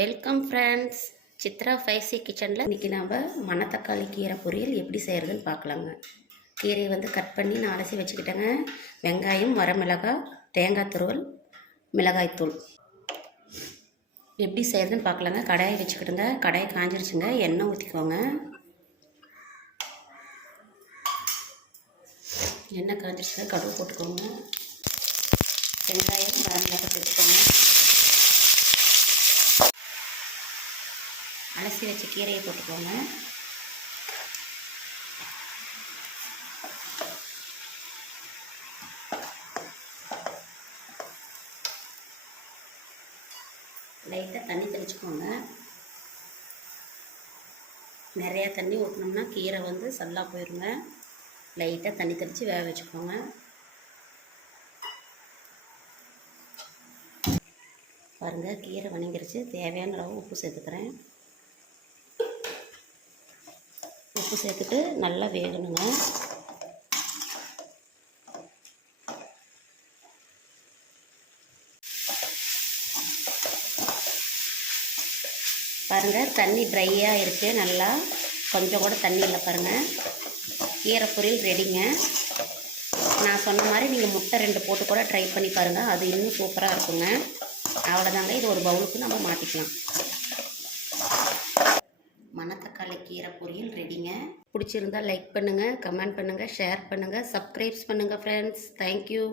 Welcome friends, Chitra ஃபைசி கிச்சனில் இன்றைக்கி நம்ம மணத்தக்காளி கீரை பொரியல் எப்படி செய்கிறதுன்னு பார்க்கலாங்க. கீரையை வந்து கட் பண்ணி நான் அலசி வச்சுக்கிட்டேங்க. வெங்காயம், வரமிளகாய், தேங்காய் துருவல், மிளகாய்த்தூள் எப்படி செய்கிறதுன்னு பார்க்கலாங்க. கடாயை வச்சுக்கிட்டுங்க. கடாயை காஞ்சிருச்சுங்க. எண்ணெய் ஊற்றிக்கோங்க. எண்ணெய் காஞ்சிருச்சுங்க. கடுகு போட்டுக்கோங்க. வெங்காயம், வரமிளகாய் சேர்த்துக்கோங்க. அலசி வச்ச கீரையை போட்டுக்கோங்க. லைட்டாக தண்ணி தெளிச்சுக்கோங்க. நிறையா தண்ணி ஊற்றினோம்னா கீரை வந்து சல்லா போயிருங்க. லைட்டாக தண்ணி தெளித்து வேக வச்சுக்கோங்க. பாருங்கள், கீரை வணங்கிருச்சு. தேவையான அளவு உப்பு சேர்த்துக்கிறேன். உப்பு சேர்த்துட்டு நல்லா வேகணுங்க. பாருங்கள், தண்ணி ட்ரையாக இருக்குது. நல்லா கொஞ்சம் கூட தண்ணி இல்லை. பாருங்கள், கீரை பொரியல் ரெடிங்க. நான் சொன்ன மாதிரி நீங்கள் முட்டை 2 போட்டு கூட ட்ரை பண்ணி பாருங்கள். அது இன்னும் சூப்பராக இருக்குங்க. அவ்வளோதாங்க. இது ஒரு பவுலுக்கு நம்ம மாற்றிக்கலாம். மணத்தக்காளி கீரை பொரியல் ரெடிங்க. பிடிச்சிருந்தால் லைக் பண்ணுங்கள், கமெண்ட் பண்ணுங்கள், ஷேர் பண்ணுங்கள், சப்ஸ்கிரைப் பண்ணுங்கள் ஃப்ரெண்ட்ஸ். தேங்க்யூ.